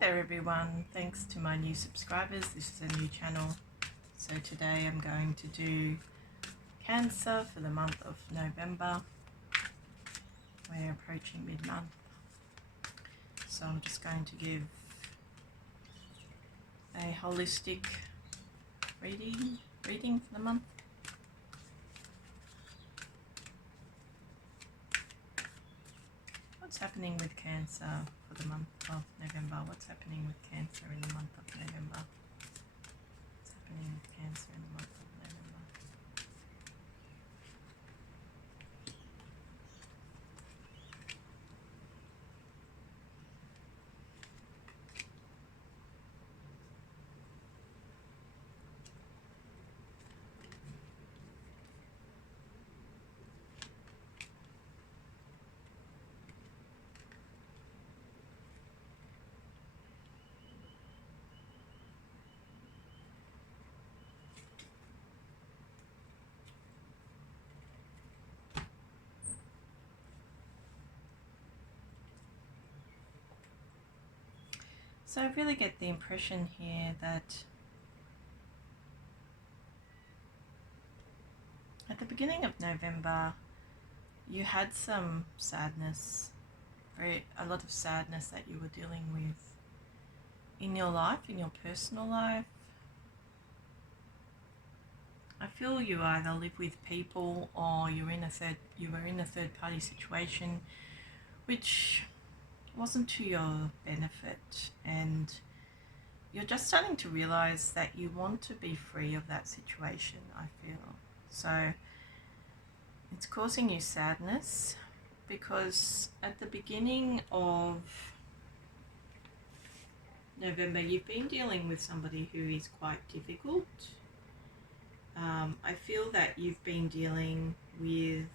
there everyone, thanks to my new subscribers. This is a new channel. So today I'm going to do Cancer for the month of November. We're approaching mid-month. So I'm just going to give a holistic reading for the month. What's happening with Cancer for the month of November? What's happening with Cancer in the month of November? What's happening with Cancer in the month of November? So I really get the impression here that at the beginning of November you had some sadness, a lot of sadness that you were dealing with in your life, in your personal life. I feel you either live with people or you were in a third party situation which wasn't to your benefit, and you're just starting to realize that you want to be free of that situation, I feel. So it's causing you sadness because at the beginning of November you've been dealing with somebody who is quite difficult. I feel that you've been dealing with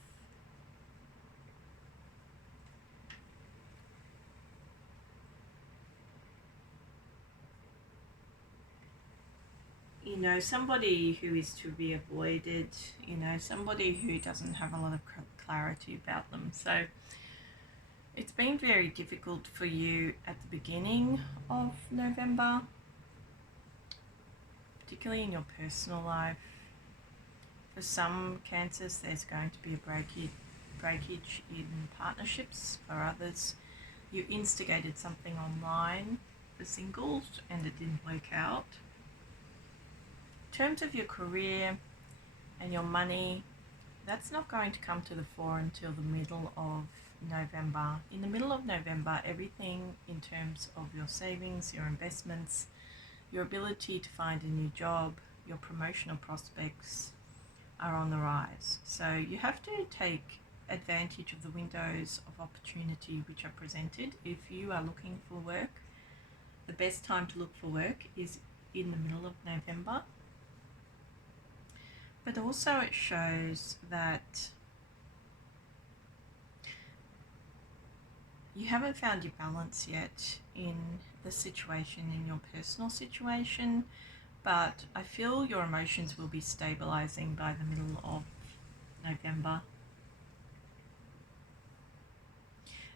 somebody who is to be avoided, somebody who doesn't have a lot of clarity about them. So it's been very difficult for you at the beginning of November, particularly in your personal life. For some Cancers, there's going to be a breakage in partnerships. For others, you instigated something online for singles and it didn't work out. In terms of your career and your money, that's not going to come to the fore until the middle of November. In the middle of November, everything in terms of your savings, your investments, your ability to find a new job, your promotional prospects are on the rise. So you have to take advantage of the windows of opportunity which are presented. If you are looking for work, the best time to look for work is in the middle of November. But also it shows that you haven't found your balance yet in the situation, in your personal situation, but I feel your emotions will be stabilizing by the middle of November.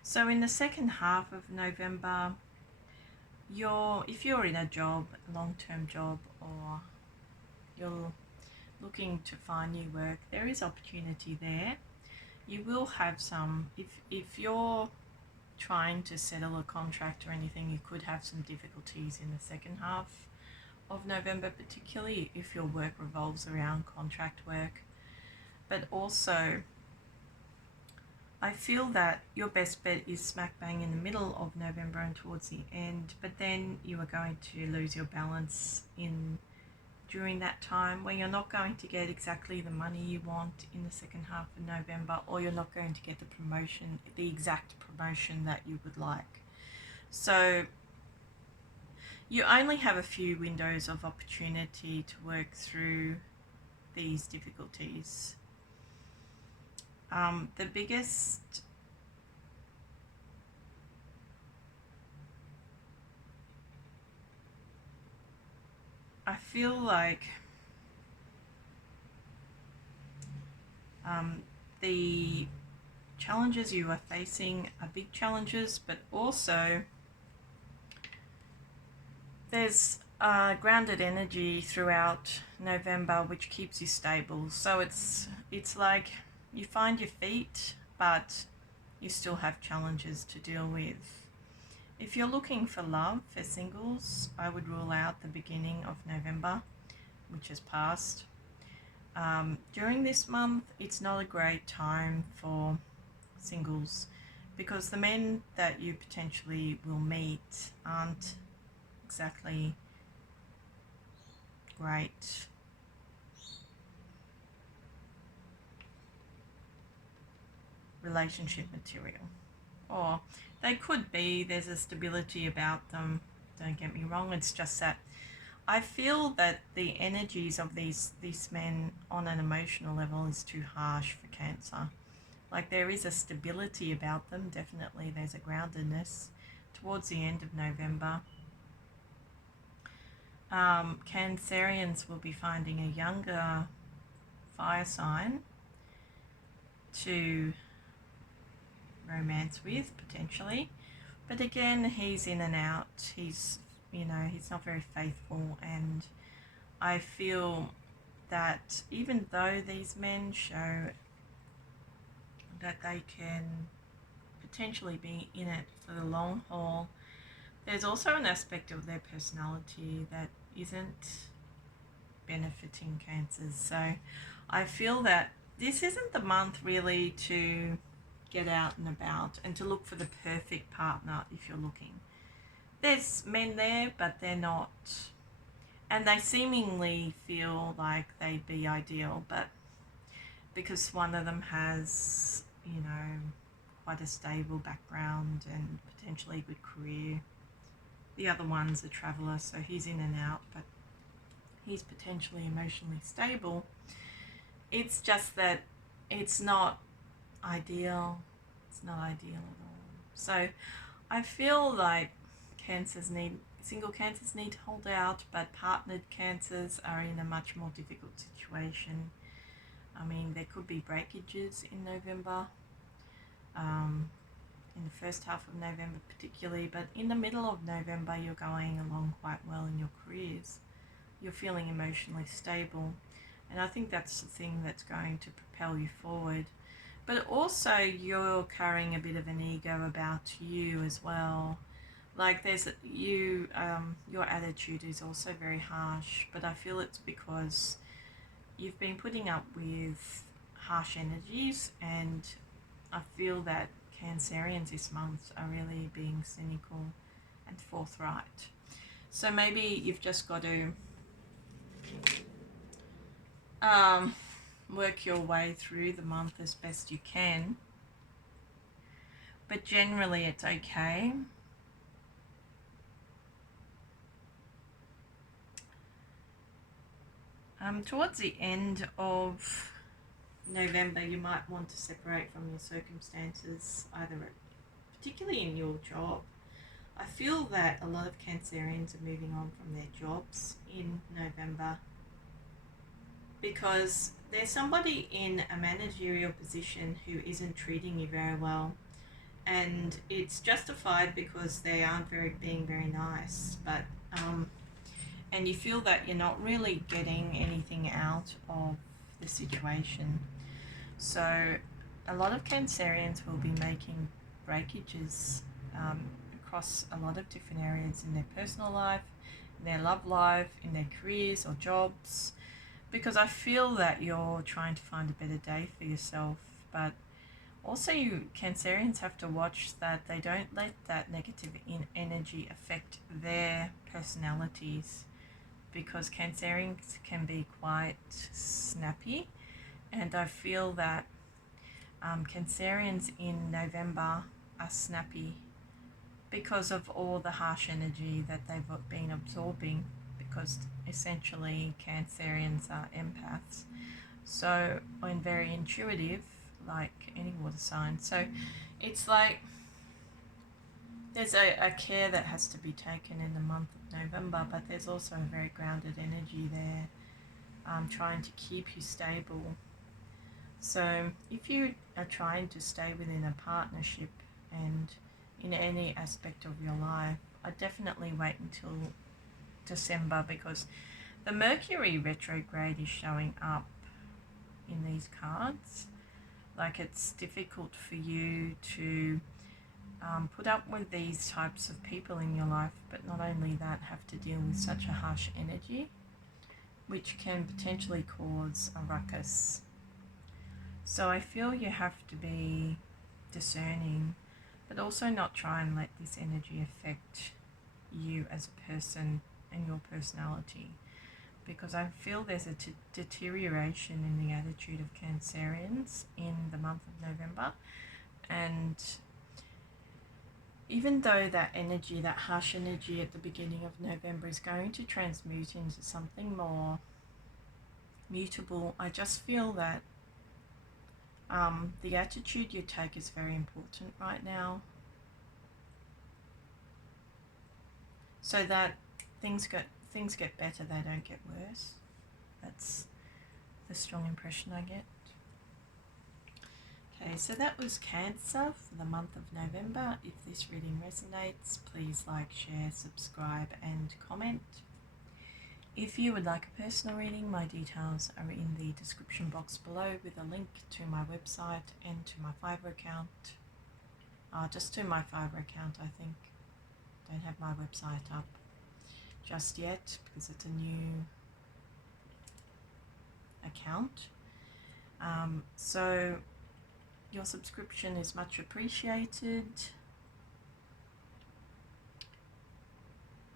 So in the second half of November, if you're in a job, a long-term job, or you're looking to find new work, there is opportunity there. You will have some, if you're trying to settle a contract or anything, you could have some difficulties in the second half of November, particularly if your work revolves around contract work. But also I feel that your best bet is smack bang in the middle of November and towards the end, but then you are going to lose your balance during that time, where you're not going to get exactly the money you want in the second half of November, or you're not going to get the exact promotion that you would like. So you only have a few windows of opportunity to work through these difficulties. The biggest I feel like the challenges you are facing are big challenges, but also there's grounded energy throughout November which keeps you stable. So it's like you find your feet, but you still have challenges to deal with. If you're looking for love for singles, I would rule out the beginning of November, which has passed. During this month, it's not a great time for singles because the men that you potentially will meet aren't exactly great. Relationship material, or they could be. There's a stability about them, don't get me wrong. It's just that I feel that the energies of these men on an emotional level is too harsh for Cancer. Like there is a stability about them, definitely there's a groundedness towards the end of November. Cancerians will be finding a younger fire sign to romance with, potentially. But again, he's in and out. He's not very faithful, and I feel that even though these men show that they can potentially be in it for the long haul, there's also an aspect of their personality that isn't benefiting Cancers. So I feel that this isn't the month really to get out and about and to look for the perfect partner if you're looking. There's men there, but they're not, and they seemingly feel like they'd be ideal, but because one of them has, quite a stable background and potentially a good career, the other one's a traveller, so he's in and out, but he's potentially emotionally stable. It's just that it's not ideal. It's not ideal at all. So I feel like single cancers need to hold out, but partnered cancers are in a much more difficult situation. I mean, there could be breakages in November, in the first half of November particularly, but in the middle of November you're going along quite well in your careers. You're feeling emotionally stable, and I think that's the thing that's going to propel you forward. But also you're carrying a bit of an ego about you as well. Like your attitude is also very harsh, but I feel it's because you've been putting up with harsh energies, and I feel that Cancerians this month are really being cynical and forthright. So maybe you've just got to work your way through the month as best you can, but generally it's okay. Towards the end of November, you might want to separate from your circumstances, particularly in your job. I feel that a lot of Cancerians are moving on from their jobs in November because there's somebody in a managerial position who isn't treating you very well, and it's justified because they aren't being very nice, but and you feel that you're not really getting anything out of the situation. So a lot of Cancerians will be making breakages across a lot of different areas in their personal life, in their love life, in their careers or jobs, because I feel that you're trying to find a better day for yourself, but also you Cancerians have to watch that they don't let that negative energy affect their personalities, because Cancerians can be quite snappy, and I feel that Cancerians in November are snappy because of all the harsh energy that they've been absorbing, because essentially Cancerians are empaths, so and very intuitive like any water sign. So it's like there's a care that has to be taken in the month of November, but there's also a very grounded energy there, trying to keep you stable. So if you are trying to stay within a partnership and in any aspect of your life, I definitely wait until December, because the Mercury retrograde is showing up in these cards. Like, it's difficult for you to put up with these types of people in your life, but not only that, have to deal with such a harsh energy, which can potentially cause a ruckus. So I feel you have to be discerning, but also not try and let this energy affect you as a person and your personality, because I feel there's a deterioration in the attitude of Cancerians in the month of November. And even though that energy, that harsh energy at the beginning of November, is going to transmute into something more mutable, I just feel that the attitude you take is very important right now, so that things get better, they don't get worse. That's the strong impression I get. Okay, so that was Cancer for the month of November. If this reading resonates, please like, share, subscribe and comment. If you would like a personal reading, my details are in the description box below, with a link to my website and to my Fiverr account. Just to my Fiverr account, I think. Don't have my website up just yet because it's a new account. So your subscription is much appreciated.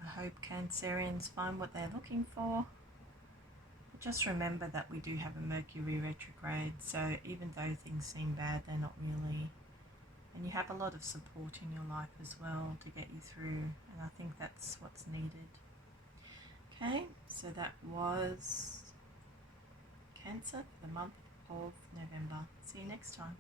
I hope Cancerians find what they're looking for. Just remember that we do have a Mercury retrograde, so even though things seem bad, they're not really. And you have a lot of support in your life as well to get you through, and I think that's what's needed. Okay, so that was Cancer for the month of November. See you next time.